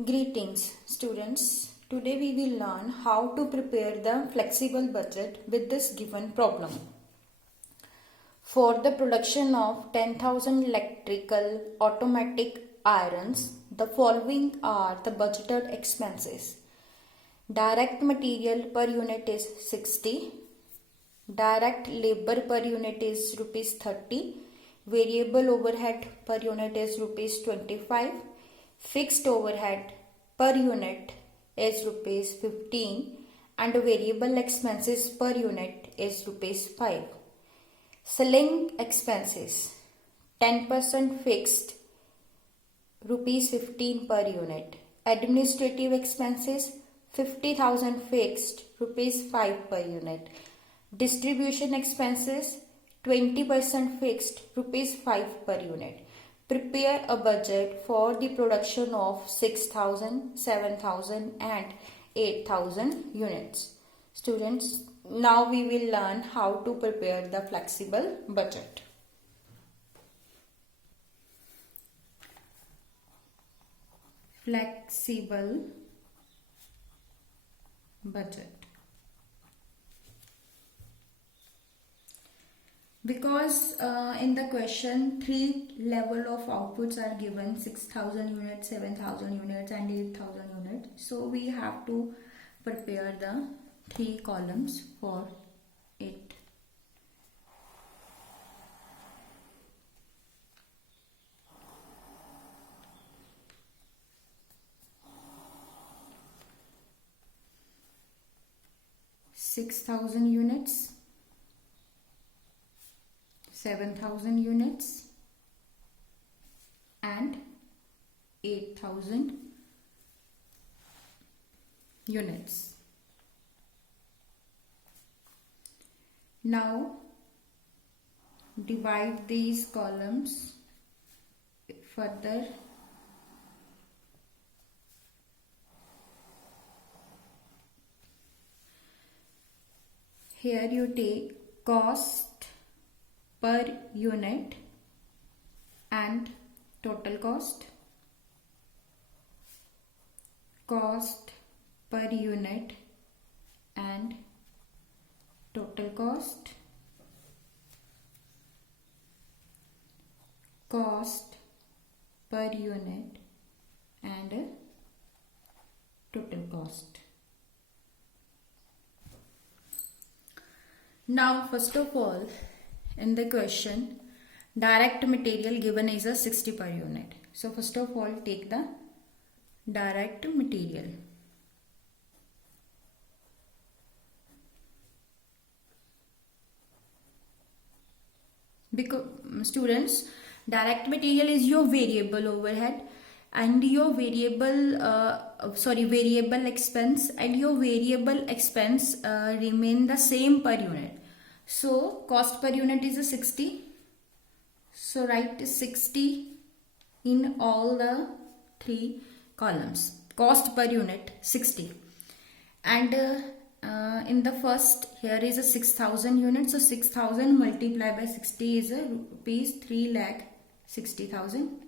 Greetings students. Today we will learn how to prepare the flexible budget with this given problem. For the production of 10,000 electrical automatic irons, the following are the budgeted expenses. Direct material per unit is 60. Direct labor per unit is rupees 30. Variable overhead per unit is rupees 25. Fixed overhead per unit is rupees 15 and variable expenses per unit is rupees 5. Selling expenses 10% fixed rupees 15 per unit. Administrative expenses 50,000 fixed rupees 5 per unit. Distribution expenses 20% fixed rupees 5 per unit. Prepare a budget for the production of 6,000, 7,000 and 8,000 units. Students, now we will learn how to prepare the flexible budget. Flexible budget. Because in the question 3 level of outputs are given, 6,000 units, 7,000 units and 8,000 units. So we have to prepare the 3 columns for it. (6,000 units), 7,000 units and 8,000 units. Now divide these columns further. Here you take cost per unit and total cost, cost per unit and total cost, cost per unit and total cost. Now first of all, in the question, direct material given is a 60 per unit. So first of all, take the direct material. Because students, direct material is your variable overhead and your variable expense, and your variable expense remain the same per unit. So cost per unit is a 60. So write 60 in all the 3 columns. Cost per unit 60. And in the first, here is a 6,000 units. So 6,000 multiplied by 60 is a rupees 3,60,000.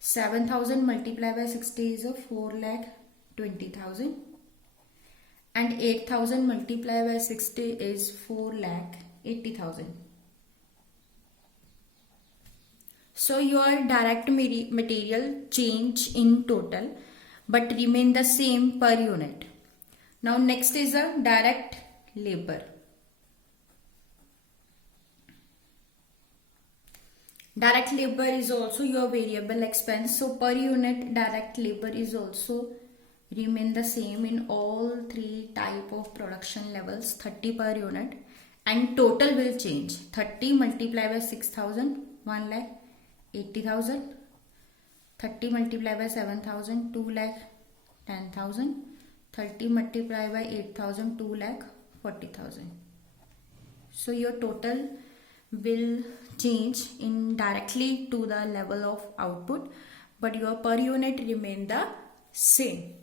7,000 multiplied by 60 is a 4,20,000. And 8,000 multiplied by 60 is 4,80,000. So your direct material change in total but remain the same per unit. Now next is a direct labor. Direct labor is also your variable expense. So per unit direct labor is also remain the same in all 3 type of production levels, 30 per unit, and total will change. 30 multiplied by 6,000, 1,80,000. 30 multiplied by 7,000, 2,10,000. 30 multiplied by 8,000, 2,40,000. So your total will change in directly to the level of output, but your per unit remain the same.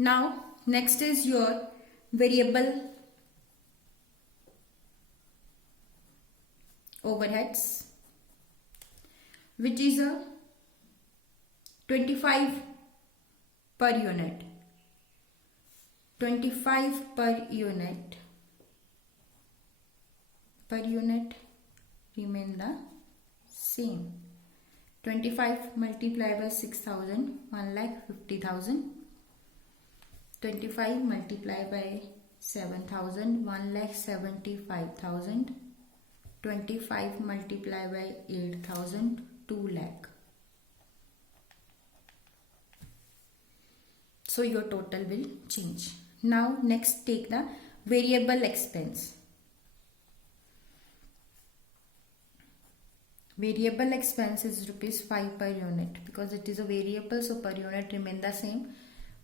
Now next is your variable overheads, which is a 25 per unit, 25 per unit remain the same. 25 multiplied by 6,000, 1,50,000. 25 multiplied by 7,000, 1,75,000. 25 multiplied by 8,000, 2 lakh. So your total will change. Now next take the variable expense. Variable expense is rupees 5 per unit because it is a variable, so per unit remain the same.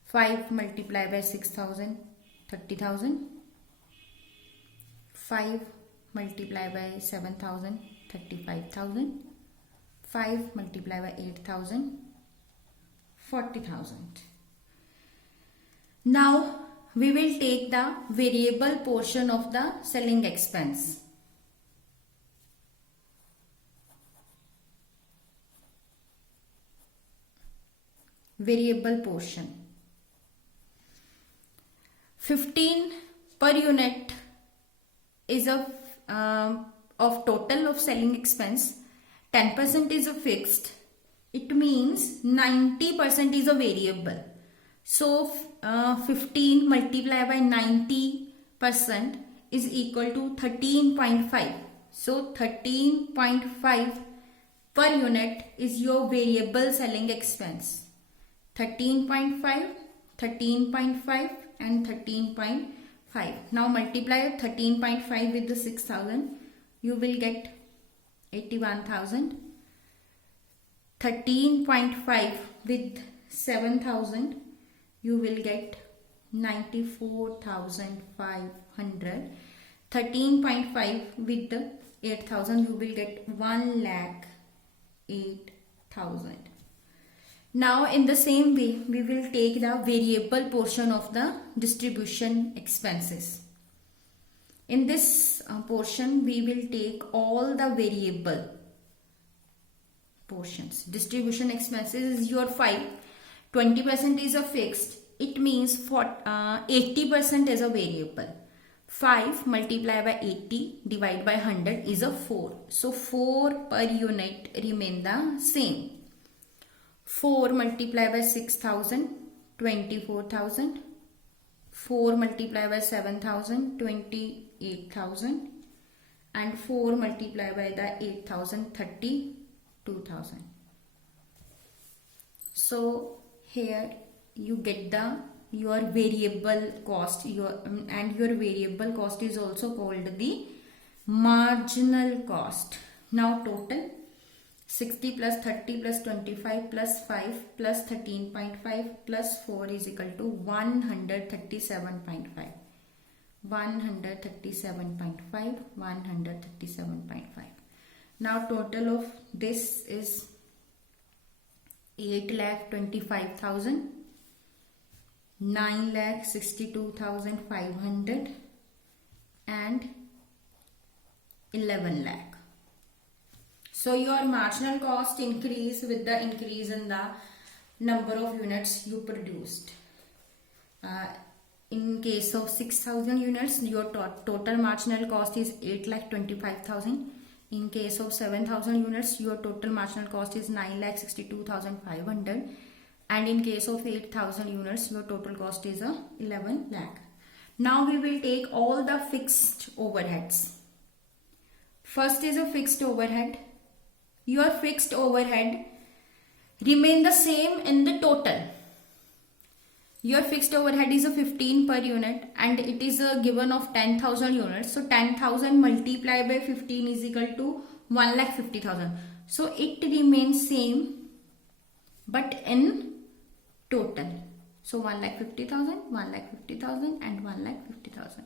5 multiplied by 6,000, 30,000. 5 multiplied by 7,000, 35,000. 5 multiplied by 8,000, 40,000. Now we will take the variable portion of the selling expense. Variable portion. 15 per unit is of total of selling expense. 10% is a fixed. It means 90% is a variable. So 15 multiplied by 90% is equal to 13.5. So 13.5 per unit is your variable selling expense. 13.5, 13.5 and 13.5. Now multiply 13.5 with the 6,000. You will get 81,000. 13.5 with 7,000. You will get 94,500. 13.5 with the 8,000. You will get 1,08,000. Now in the same way, we will take the variable portion of the distribution expenses. In this portion, we will take all the variable portions. Distribution expenses is your 5. 20% is a fixed. It means 80% is a variable. 5 multiplied by 80 divided by 100 is a 4. So 4 per unit remain the same. 4 multiplied by 6,000, 24,000. 4 multiplied by 7,000, 28,000. And 4 multiplied by the 8,000, 32,000. So here you get your variable cost. And your variable cost is also called the marginal cost. Now total 60 plus 30 plus 25 plus 5 plus 13.5 plus 4 is equal to 137.5. 137.5, 137.5. Now total of this is 8,25,000, 9,62,500 and 11 lakh. So your marginal cost increase with the increase in the number of units you produced. In case of 6,000 units, your total marginal cost is 8,25,000. In case of 7,000 units, your total marginal cost is 9,62,500. And in case of 8,000 units, your total cost is 11 lakh. Now we will take all the fixed overheads. First is a fixed overhead. Your fixed overhead remain the same in the total. Your fixed overhead is a 15 per unit and it is a given of 10,000 units. So 10,000 multiplied by 15 is equal to 1,50,000. So it remains same but in total. So 1,50,000, 1,50,000 and 1,50,000.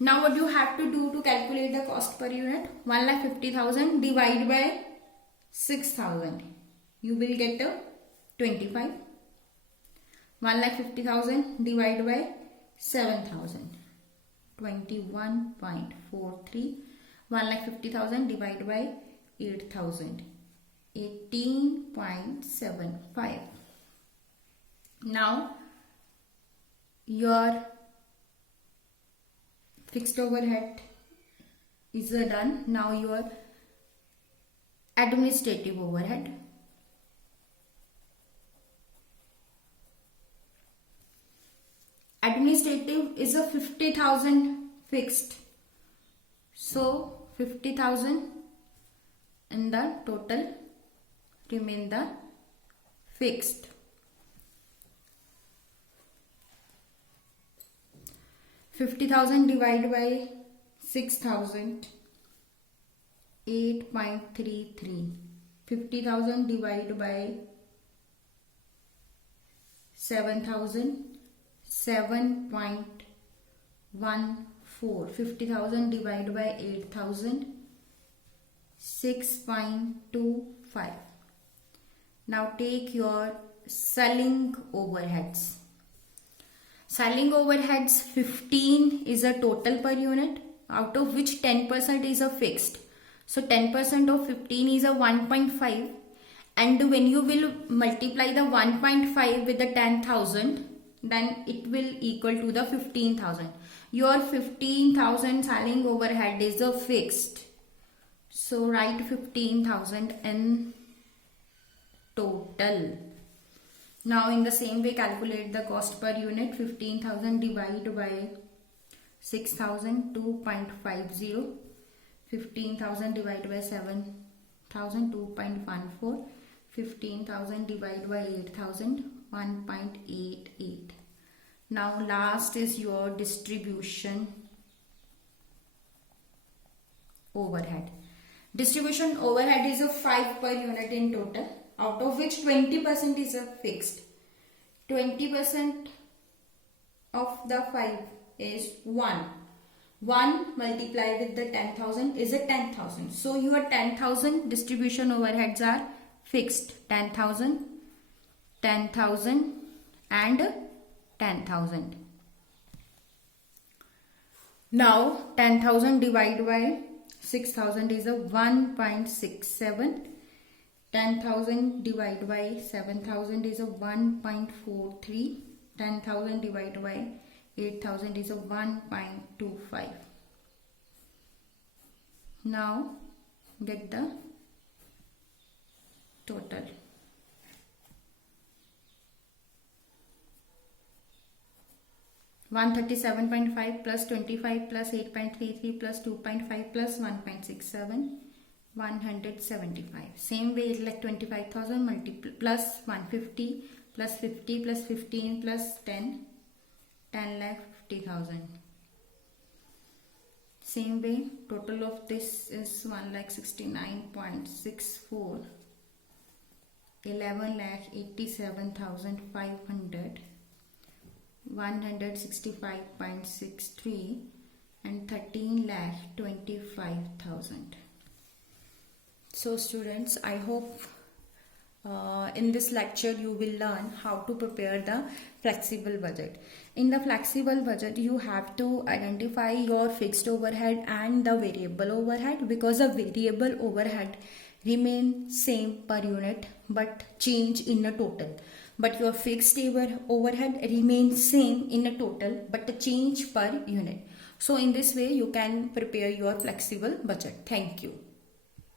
Now what you have to do to calculate the cost per unit? 1,50,000 divided by 6,000. You will get a 25. 1,50,000 divided by 7,000. 21.43. 1,50,000 divided by 8,000. 18.75. Now your fixed overhead is done. Now your administrative overhead. Administrative is a 50,000 fixed. So 50,000 in the total remain the fixed. 50,000 divided by 6,000, 8.33. 50,000 divided by 7,000, 7.14. 50,000 divided by 8,000, 6.25. Now take your selling overheads. Selling overheads 15 is a total per unit, out of which 10% is a fixed. So 10% of 15 is a 1.5, and when you will multiply the 1.5 with the 10,000, then it will equal to the 15,000. Your 15,000 selling overhead is a fixed. So write 15,000 in total. Now in the same way calculate the cost per unit. 15,000 divided by 6,000, 2.50. 15,000 divided by 7,000, 2.14. 15,000 divided by 8,000, 1.88. Now last is your distribution overhead. Distribution overhead is a 5 per unit in total, out of which 20% is a fixed. 20% of the 5 is 1. 1 multiplied with the 10,000 is a 10,000. So your 10,000 distribution overheads are fixed. 10,000, 10,000 and 10,000. Now 10,000 divided by 6,000 is a 1.67. 10,000 divided by 7,000 is a 1.43. 10,000 divided by 8,000 is a 1.25. Now get the total. 137.5 plus 25 plus 8.33 plus 2.5 plus 1.67, 175. Same way it's like 25,000 plus 150 plus 50 plus 15 plus 10, 10,50,000. Same way total of this is 1,69.64, 11,87,500, 165.63 and 13,25,000. So students, I hope in this lecture you will learn how to prepare the flexible budget. In the flexible budget you have to identify your fixed overhead and the variable overhead, because the variable overhead remain same per unit but change in a total. But your fixed overhead remains same in a total but the change per unit. So in this way you can prepare your flexible budget. Thank you.